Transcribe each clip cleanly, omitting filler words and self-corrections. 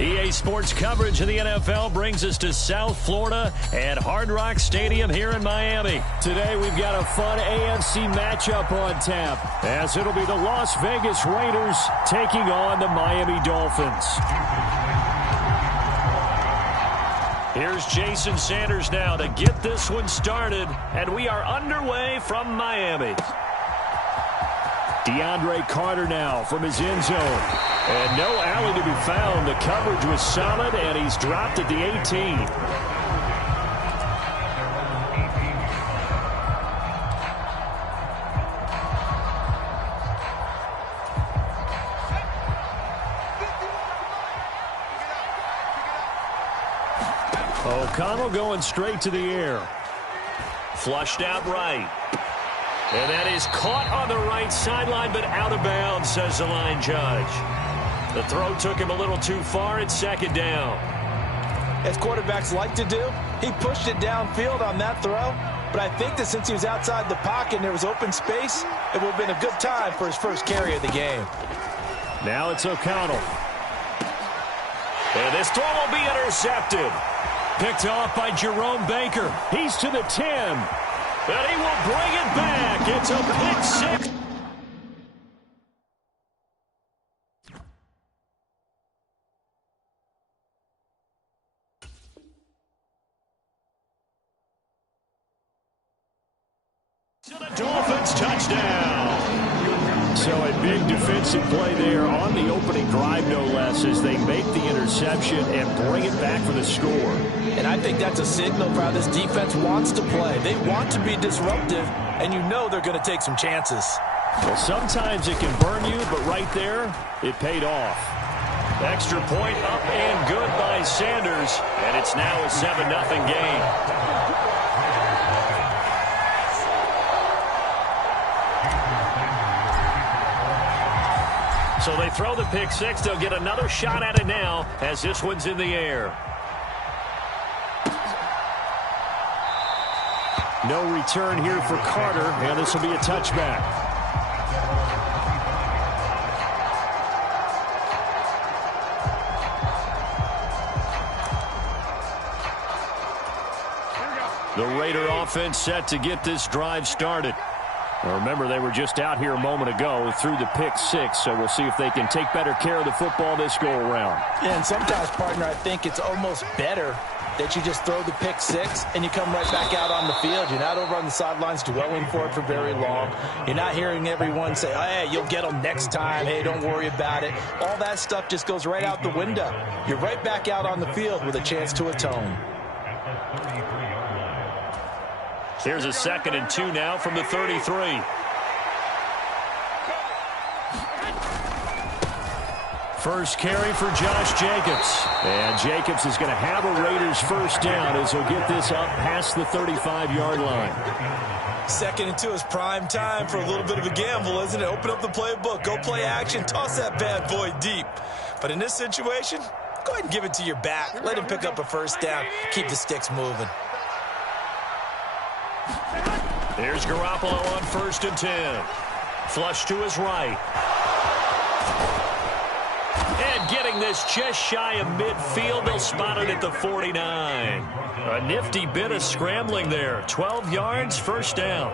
EA Sports coverage of the NFL brings us to South Florida at Hard Rock Stadium here in Miami. Today we've got a fun AFC matchup on tap, as it'll be the Las Vegas Raiders taking on the Miami Dolphins. Here's Jason Sanders now to get this one started, and we are underway from Miami. DeAndre Carter now from his end zone. And no alley to be found. The coverage was solid, and he's dropped at the 18. O'Connell going straight to the air. Flushed out right. And that is caught on the right sideline, but out of bounds, says the line judge. The throw took him a little too far. It's second down. As quarterbacks like to do, he pushed it downfield on that throw. But I think that since he was outside the pocket and there was open space, it would have been a good time for his first carry of the game. Now it's O'Connell. And this throw will be intercepted. Picked off by Jerome Baker. He's to the 10. And he will bring it back. It's a pick six. To the Dolphins, touchdown. So a big defensive play there on the opening drive, no less, as they make the interception and bring it back for the score. And I think that's a signal for how this defense wants to play. They want to be disruptive, and you know they're going to take some chances. Well, sometimes it can burn you, but right there, it paid off. Extra point up and good by Sanders, and it's now a 7-0 game. So they throw the pick six. They'll get another shot at it now as this one's in the air. No return here for Carter, and this will be a touchback. The Raider offense set to get this drive started. Well, remember, they were just out here a moment ago through the pick six, so we'll see if they can take better care of the football this go-around. Yeah, and sometimes, partner, I think it's almost better that you just throw the pick six and you come right back out on the field. You're not over on the sidelines dwelling for it for very long. You're not hearing everyone say, oh, hey, you'll get them next time. Hey, don't worry about it. All that stuff just goes right out the window. You're right back out on the field with a chance to atone. Here's a 2nd and 2 now from the 33. First carry for Josh Jacobs. And Jacobs is going to have a Raiders first down as he'll get this up past the 35-yard line. 2nd and 2 is prime time for a little bit of a gamble, isn't it? Open up the playbook, go play action, toss that bad boy deep. But in this situation, go ahead and give it to your back. Let him pick up a first down. Keep the sticks moving. Here's Garoppolo on 1st and 10. Flush to his right. And getting this just shy of midfield, they'll spot it at the 49. A nifty bit of scrambling there. 12 yards, first down.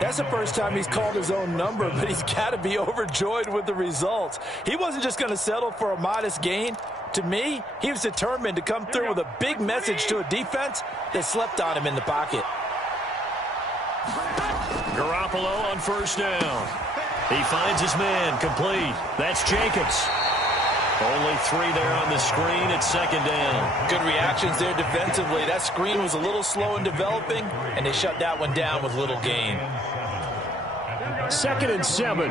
That's the first time he's called his own number, but he's got to be overjoyed with the results. He wasn't just going to settle for a modest gain. To me, he was determined to come through with a big message to a defense that slept on him in the pocket. Garoppolo on 1st down. He finds his man, complete. That's Jacobs. Only 3 there on the screen at 2nd down. Good reactions there defensively. That screen was a little slow in developing, and they shut that one down with little gain. 2nd and 7.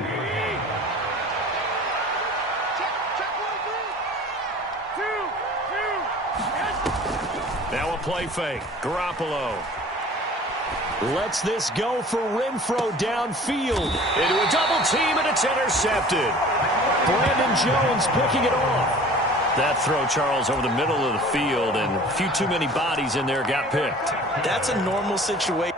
Now a play fake. Garoppolo lets this go for Renfro downfield. Into a double team, and it's intercepted. Brandon Jones picking it off. That throw, Charles, over the middle of the field, and a few too many bodies in there got picked. That's a normal situation.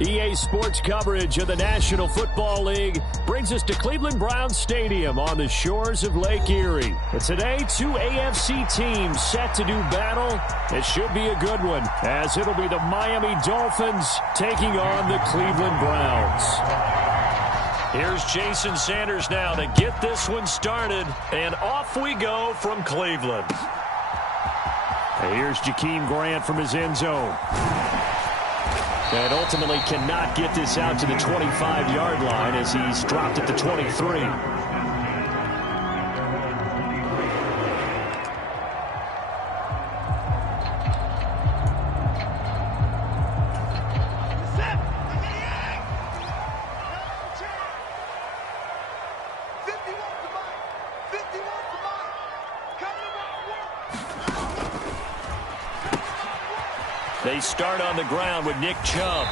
EA Sports coverage of the National Football League brings us to Cleveland Browns Stadium on the shores of Lake Erie. But today, two AFC teams set to do battle. It should be a good one, as it'll be the Miami Dolphins taking on the Cleveland Browns. Here's Jason Sanders now to get this one started, and off we go from Cleveland. And here's Jakeem Grant from his end zone. And ultimately cannot get this out to the 25-yard line as he's dropped at the 23. They start on the ground with Nick Chubb.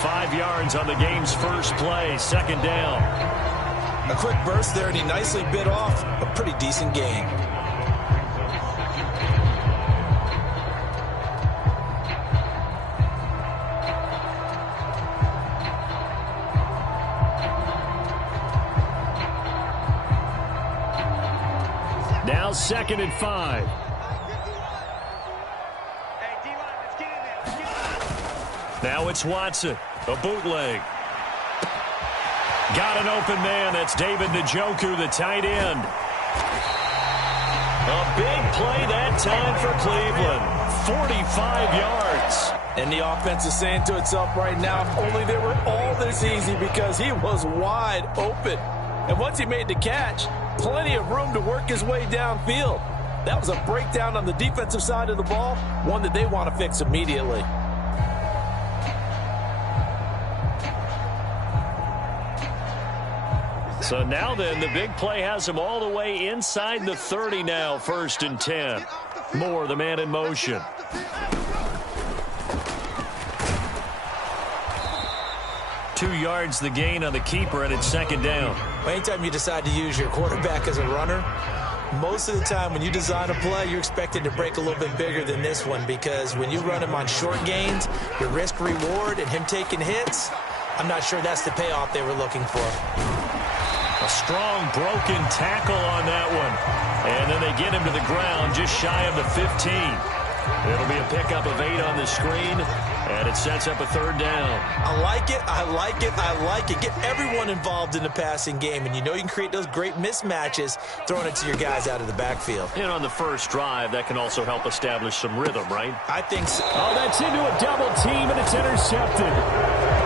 5 yards on the game's first play, second down. A quick burst there, and he nicely bit off a pretty decent gain. Now 2nd and 5. Now it's Watson, a bootleg. Got an open man. That's David Njoku, the tight end. A big play that time for Cleveland. 45 yards. And the offense is saying to itself right now, if only they were all this easy, because he was wide open. And once he made the catch, plenty of room to work his way downfield. That was a breakdown on the defensive side of the ball, one that they want to fix immediately. So now then, the big play has him all the way inside the 30 now, 1st and 10. Moore, the man in motion. Two yards the gain on the keeper, and it's 2nd down. Anytime you decide to use your quarterback as a runner, most of the time when you design a play, you're expected to break a little bit bigger than this one, because when you run him on short gains, your risk-reward and him taking hits, I'm not sure that's the payoff they were looking for. A strong broken tackle on that one. And then they get him to the ground just shy of the 15. It'll be a pickup of 8 on the screen, and it sets up a 3rd down. I like it, I like it, I like it. Get everyone involved in the passing game, and you know you can create those great mismatches throwing it to your guys out of the backfield. And on the first drive, that can also help establish some rhythm, right? I think so. Oh, that's into a double team, and it's intercepted.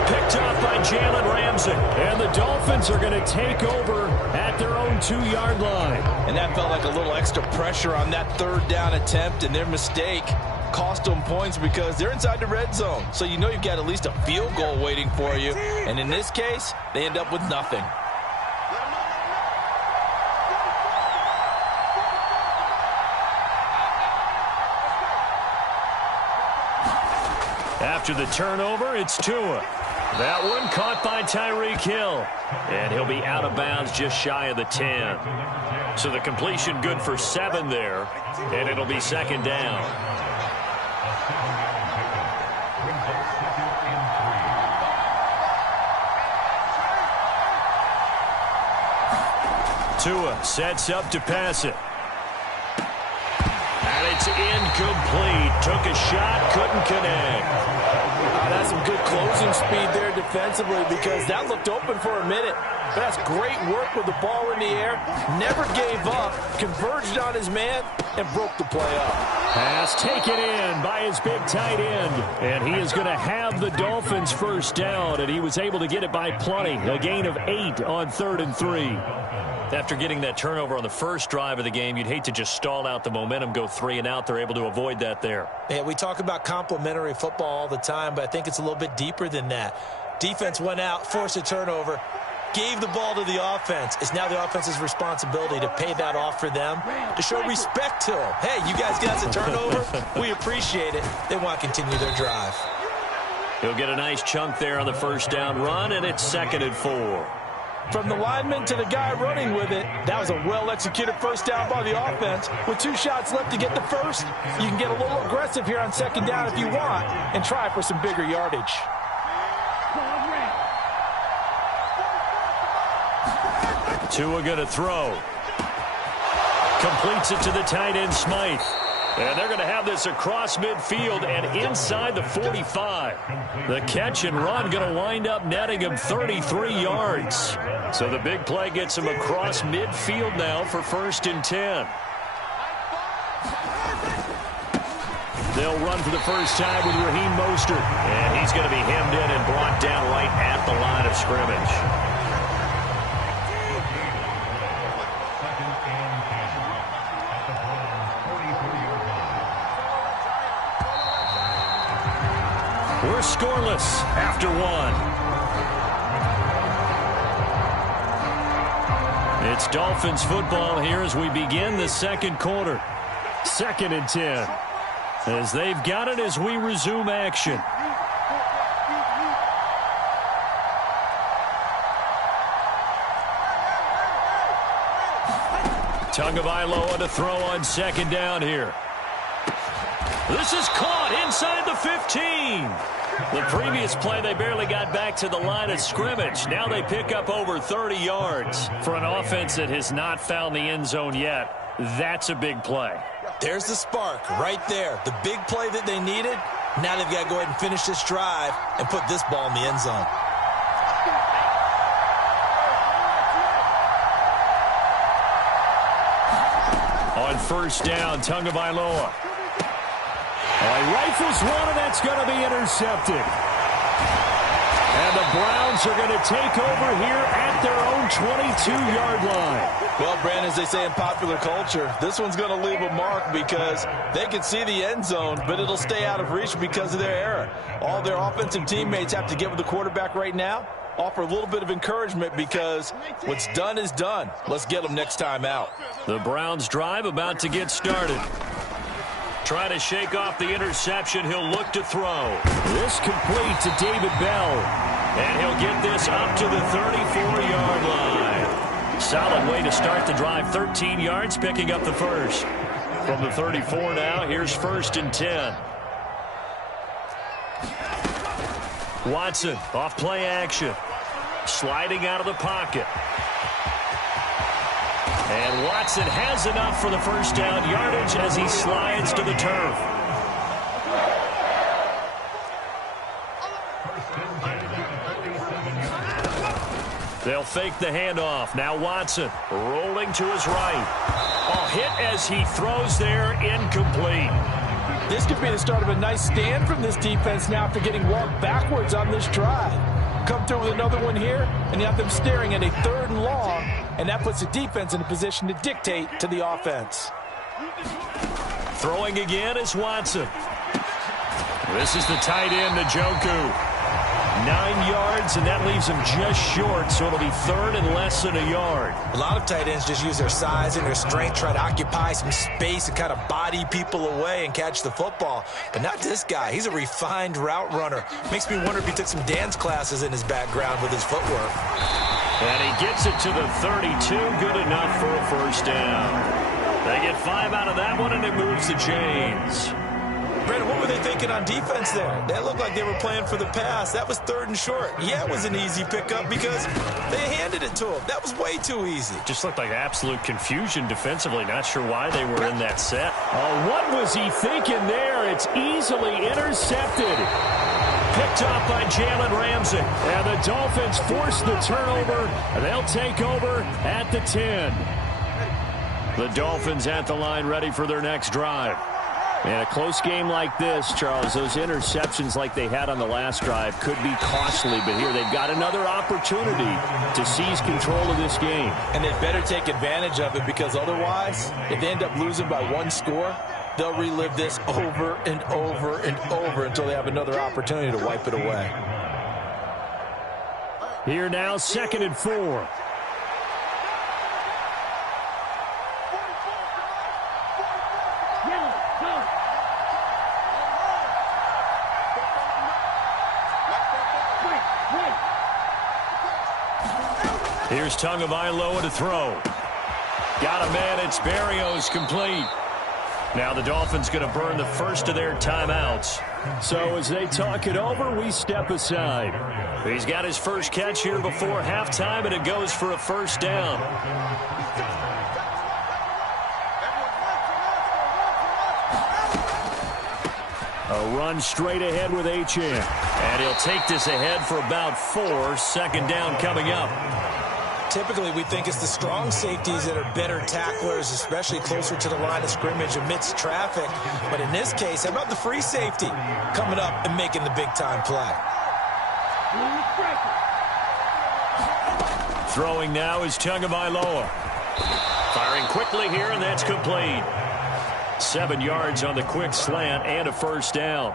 Picked off by Jalen Ramsey. And the Dolphins are going to take over at their own 2-yard line. And that felt like a little extra pressure on that 3rd down attempt, and their mistake cost them points because they're inside the red zone. So you know you've got at least a field goal waiting for you. And in this case, they end up with nothing. After the turnover, it's Tua. That one caught by Tyreek Hill. And he'll be out of bounds just shy of the 10. So the completion good for 7 there. And it'll be 2nd down. Tua sets up to pass it. And it's incomplete. Took a shot, couldn't connect. That's some good closing speed there defensively, because that looked open for a minute. But that's great work with the ball in the air. Never gave up, converged on his man, and broke the play up. Pass taken in by his big tight end. And he is going to have the Dolphins' 1st down, and he was able to get it by plenty. A gain of 8 on 3rd and 3. After getting that turnover on the first drive of the game, you'd hate to just stall out the momentum, go 3 and out. They're able to avoid that there. Yeah, we talk about complementary football all the time, but I think it's a little bit deeper than that. Defense went out, forced a turnover, gave the ball to the offense. It's now the offense's responsibility to pay that off for them, to show respect to them. Hey, you guys got a turnover? We appreciate it. They want to continue their drive. He'll get a nice chunk there on the 1st down run, and it's 2nd and 4. From the lineman to the guy running with it, that was a well-executed 1st down by the offense. With 2 shots left to get the 1st, you can get a little aggressive here on 2nd down if you want and try for some bigger yardage. Tua going to throw. Completes it to the tight end, Smythe. And they're going to have this across midfield and inside the 45. The catch and run going to wind up netting him 33 yards. So the big play gets him across midfield now for 1st and 10. They'll run for the first time with Raheem Mostert. And he's going to be hemmed in and brought down right at the line of scrimmage. We're scoreless after 1. It's Dolphins football here as we begin the second quarter. 2nd and 10. As they've got it as we resume action. Tagovailoa to throw on 2nd down here. This is caught inside the 15. The previous play, they barely got back to the line of scrimmage. Now they pick up over 30 yards. For an offense that has not found the end zone yet, that's a big play. There's the spark right there. The big play that they needed. Now they've got to go ahead and finish this drive and put this ball in the end zone. On 1st down, Tagovailoa. He rifles one, and that's going to be intercepted. And the Browns are going to take over here at their own 22-yard line. Well, Brandon, as they say in popular culture, this one's going to leave a mark because they can see the end zone, but it'll stay out of reach because of their error. All their offensive teammates have to get with the quarterback right now, offer a little bit of encouragement because what's done is done. Let's get them next time out. The Browns drive about to get started. Trying to shake off the interception. He'll look to throw. This complete to David Bell. And he'll get this up to the 34-yard line. Solid way to start the drive. 13 yards, picking up the first. From the 34 now, here's 1st and 10. Watson off play action. Sliding out of the pocket. And Watson has enough for the 1st down yardage as he slides to the turf. They'll fake the handoff. Now Watson rolling to his right. Hit as he throws there, incomplete. This could be the start of a nice stand from this defense now after getting walked backwards on this drive. Come through with another one here, and you have them staring at a 3rd and long, and that puts the defense in a position to dictate to the offense. Throwing again is Watson. This is the tight end, Njoku. 9 yards, and that leaves him just short, so it'll be 3rd and less than a yard. A lot of tight ends just use their size and their strength, try to occupy some space and kind of body people away and catch the football. But not this guy. He's a refined route runner. Makes me wonder if he took some dance classes in his background with his footwork. And he gets it to the 32. Good enough for a 1st down. They get 5 out of that one, and it moves the chains. Brandon, what were they thinking on defense there? That looked like they were playing for the pass. That was 3rd and short. Yeah, it was an easy pickup because they handed it to him. That was way too easy. Just looked like absolute confusion defensively. Not sure why they were in that set. What was he thinking there? It's easily intercepted. Picked off by Jalen Ramsey. And the Dolphins force the turnover. They'll take over at the 10. The Dolphins at the line ready for their next drive. And a close game like this, Charles, those interceptions like they had on the last drive could be costly. But here they've got another opportunity to seize control of this game. And they better take advantage of it because otherwise, if they end up losing by 1 score, they'll relive this over and over and over until they have another opportunity to wipe it away. Here now, 2nd and 4. Here's Tagovailoa to throw. Got a man. It's Berrios complete. Now the Dolphins going to burn the first of their timeouts. So as they talk it over, we step aside. He's got his first catch here before halftime, and it goes for a first down. A run straight ahead with H.M. And he'll take this ahead for about 4. Second down coming up. Typically, we think it's the strong safeties that are better tacklers, especially closer to the line of scrimmage amidst traffic. But in this case, how about the free safety coming up and making the big-time play? Throwing now is Tagovailoa. Firing quickly here, and that's complete. 7 yards on the quick slant and a first down.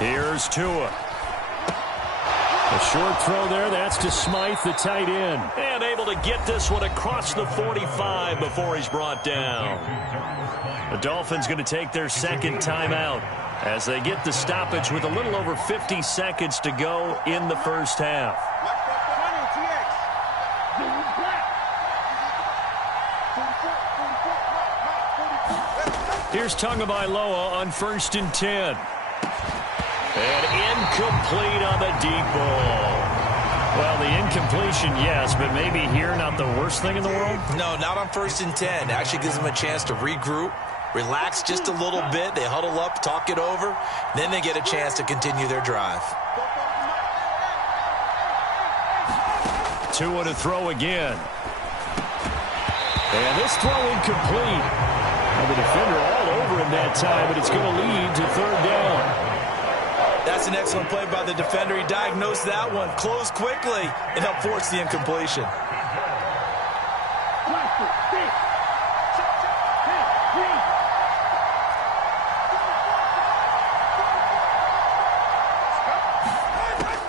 Here's Tua. A short throw there. That's to Smythe, the tight end. And able to get this one across the 45 before he's brought down. The Dolphins going to take their second timeout as they get the stoppage with a little over 50 seconds to go in the first half. Here's Tagovailoa on 1st and 10. And incomplete on the deep ball. Well, the incompletion, yes, but maybe here not the worst thing in the world? No, not on 1st and 10. Actually gives them a chance to regroup, relax just a little bit. They huddle up, talk it over. Then they get a chance to continue their drive. Tua to throw again. And this throw incomplete. And the defender all over him that time, but it's going to lead to 3rd down. That's an excellent play by the defender. He diagnosed that one, closed quickly, and helped force the incompletion.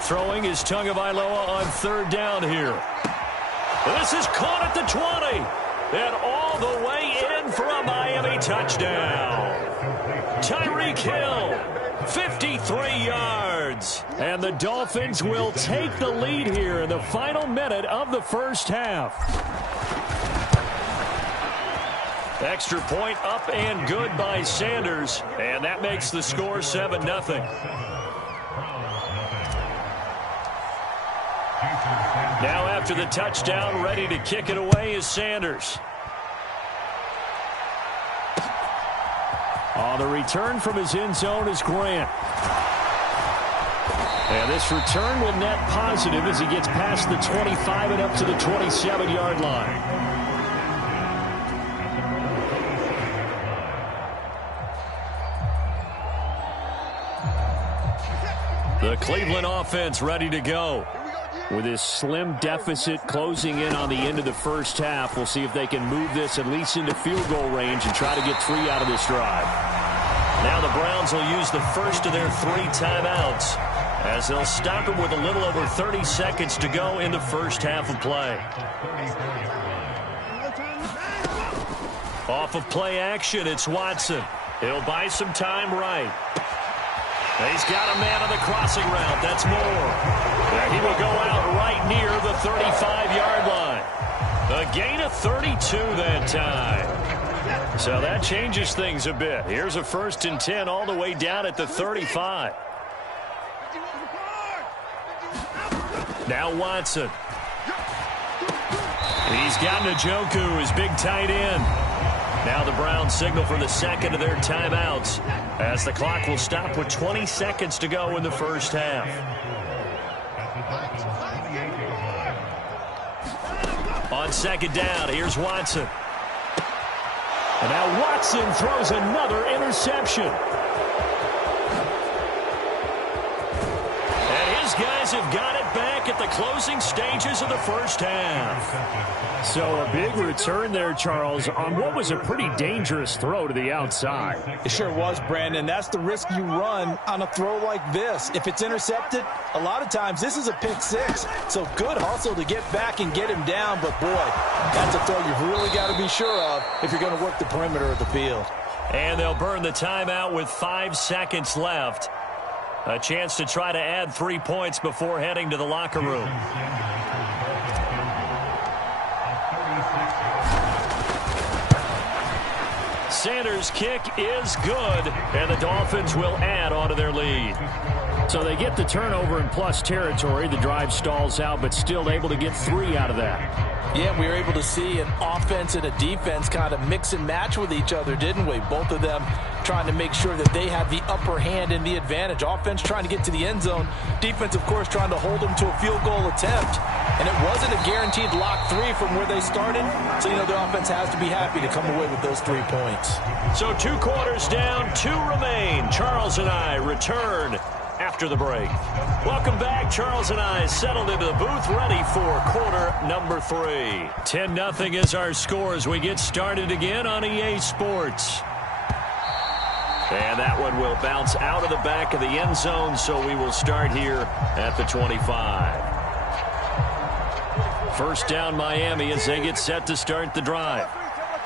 Throwing is Tagovailoa on 3rd down here. This is caught at the 20. And all the way in for a Miami touchdown. Tyreek Hill, 53 yards. And the Dolphins will take the lead here in the final minute of the first half. Extra point up and good by Sanders. And that makes the score 7-0. Now after the touchdown, ready to kick it away is Sanders. On the return from his end zone is Grant. And this return will net positive as he gets past the 25 and up to the 27-yard line. The Cleveland offense ready to go. With this slim deficit closing in on the end of the first half, we'll see if they can move this at least into field goal range and try to get 3 out of this drive. Now the Browns will use the first of their 3 timeouts as they'll stop him with a little over 30 seconds to go in the first half of play. Off of play action, it's Watson. He'll buy some time right. He's got a man on the crossing route. That's Moore. And he will go out right near the 35-yard line. A gain of 32 that time. So that changes things a bit. Here's a 1st and 10 all the way down at the 35. Now Watson. He's got Njoku, his big tight end. Now the Browns signal for the second of their timeouts as the clock will stop with 20 seconds to go in the first half. On 2nd down, here's Watson. And now Watson throws another interception. And his guys have got it back at the closing stages of the first half. So a big return there, Charles, on what was a pretty dangerous throw to the outside. It sure was, Brandon. That's the risk you run on a throw like this. If it's intercepted, a lot of times this is a pick 6. So good hustle to get back and get him down. But, boy, that's a throw you've really got to be sure of if you're going to work the perimeter of the field. And they'll burn the timeout with 5 seconds left. A chance to try to add 3 points before heading to the locker room. Sanders' kick is good, and the Dolphins will add on to their lead. So they get the turnover in plus territory. The drive stalls out, but still able to get 3 out of that. Yeah, we were able to see an offense and a defense kind of mix and match with each other, didn't we? Both of them trying to make sure that they have the upper hand and the advantage. Offense trying to get to the end zone. Defense, of course, trying to hold them to a field goal attempt. And it wasn't a guaranteed lock 3 from where they started. So, the offense has to be happy to come away with those 3 points. So 2 quarters down, 2 remain. Charles and I return after the break. Welcome back. Charles and I settled into the booth, ready for quarter number 3. 10-0 is our score as we get started again on EA Sports. And that one will bounce out of the back of the end zone, so we will start here at the 25. First down, Miami, as they get set to start the drive.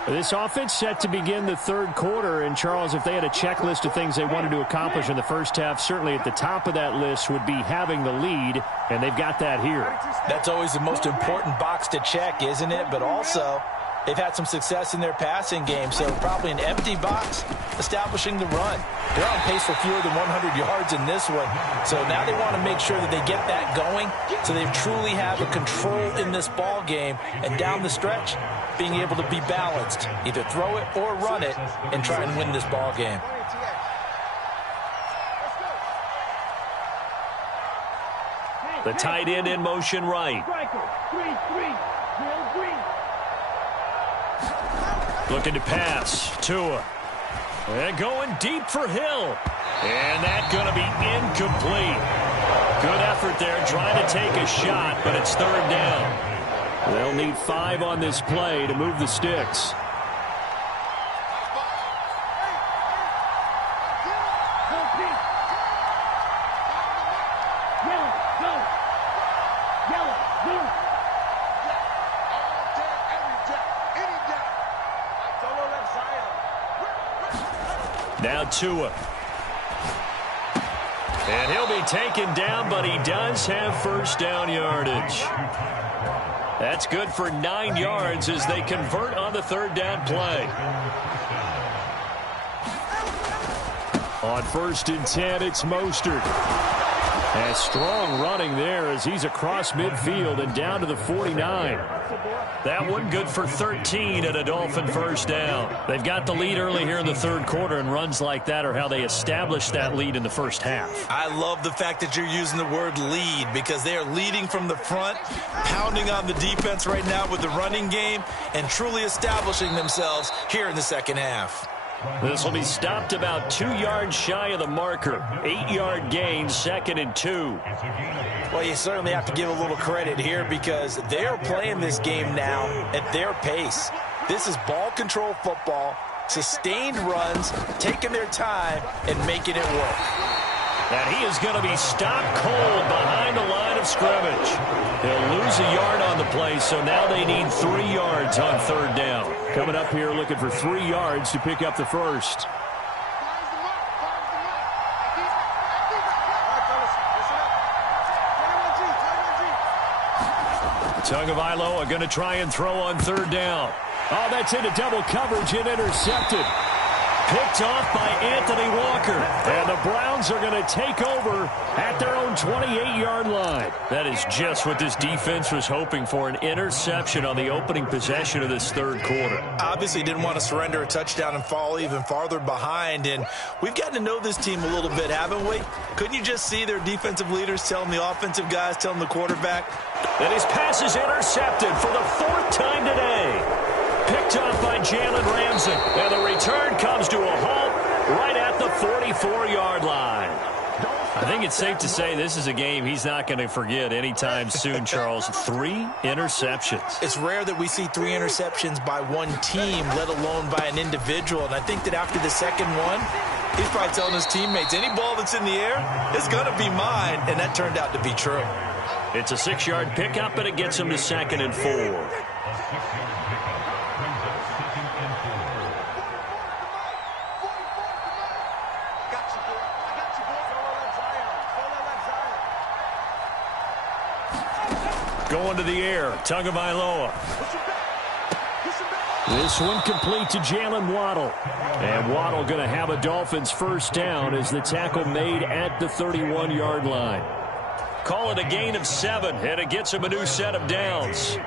This offense set to begin the third quarter, and Charles, if they had a checklist of things they wanted to accomplish in the first half, certainly at the top of that list would be having the lead, and they've got that here. That's always the most important box to check, isn't it? But also, they've had some success in their passing game, so probably an empty box establishing the run. They're on pace for fewer than 100 yards in this one, so now they want to make sure that they get that going so they truly have a control in this ball game, and down the stretch, being able to be balanced, either throw it or run it, and try and win this ball game. The tight end in motion right. Looking to pass. Tua. And going deep for Hill. And that's going to be incomplete. Good effort there trying to take a shot, but it's third down. They'll need 5 on this play to move the sticks. Now Tua. And he'll be taken down, but he does have first down yardage. That's good for 9 yards as they convert on the third down play. On 1st and 10, it's Mostert. And strong running there as he's across midfield and down to the 49. That one good for 13 at a Dolphin first down. They've got the lead early here in the third quarter, and runs like that are how they establish that lead in the first half. I love the fact that you're using the word lead because they are leading from the front, pounding on the defense right now with the running game, and truly establishing themselves here in the second half. This will be stopped about 2 yards shy of the marker. 8-yard gain, 2nd and 2. Well, you certainly have to give a little credit here because they are playing this game now at their pace. This is ball control football, sustained runs, taking their time, and making it work. And he is going to be stopped cold behind the line of scrimmage. He'll lose a yard on the play, so now they need 3 yards on third down. Coming up here looking for 3 yards to pick up the first. Tagovailoa going to try and throw on third down. Oh, that's into double coverage and intercepted. Picked off by Anthony Walker. And the Browns are going to take over at their own 28-yard line. That is just what this defense was hoping for, an interception on the opening possession of this third quarter. Obviously didn't want to surrender a touchdown and fall even farther behind. And we've gotten to know this team a little bit, haven't we? Couldn't you just see their defensive leaders telling the offensive guys, telling the quarterback? And his pass is intercepted for the 4th time today. Picked off by Jalen Ramsey. And the return comes to a halt right at the 44-yard line. I think it's safe to say this is a game he's not going to forget anytime soon, Charles. 3 interceptions. It's rare that we see 3 interceptions by one team, let alone by an individual. And I think that after the second one, he's probably telling his teammates, any ball that's in the air is going to be mine. And that turned out to be true. It's a 6-yard pickup, and it gets him to 2nd and 4. Going to the air, Tagovailoa. This one complete to Jalen Waddle. And Waddle going to have a Dolphins first down as the tackle made at the 31-yard line. Call it a gain of 7, and it gets him a new set of downs.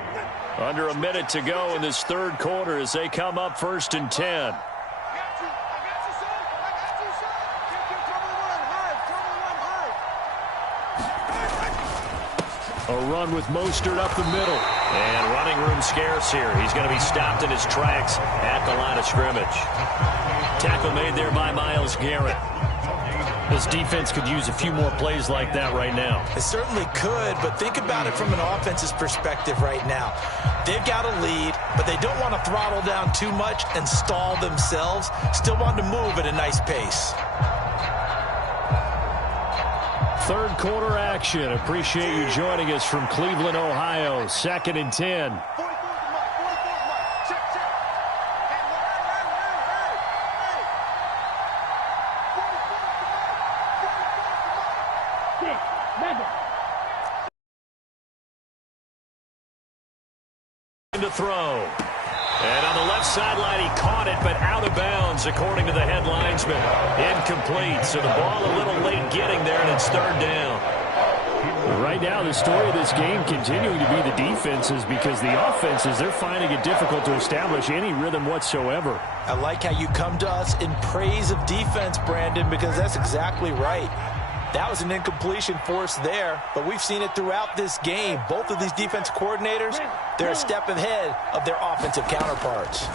Under a minute to go in this third quarter as they come up 1st and 10. A run with Mostert up the middle. And running room scarce here. He's going to be stopped in his tracks at the line of scrimmage. Tackle made there by Myles Garrett. This defense could use a few more plays like that right now. It certainly could, but think about it from an offense's perspective right now. They've got a lead, but they don't want to throttle down too much and stall themselves. Still want to move at a nice pace. Third quarter action. Appreciate you joining us from Cleveland, Ohio. 2nd and 10. To throw. And on the left sideline, he caught it, but out of bounds, according to the head linesman. Incomplete, so the ball a little late getting there, and it's 3rd down. Right now, the story of this game continuing to be the defenses, because the offenses, they're finding it difficult to establish any rhythm whatsoever. I like how you come to us in praise of defense, Brandon, because that's exactly right. That was an incompletion forced there, but we've seen it throughout this game. Both of these defense coordinators, they're a step ahead of their offensive counterparts.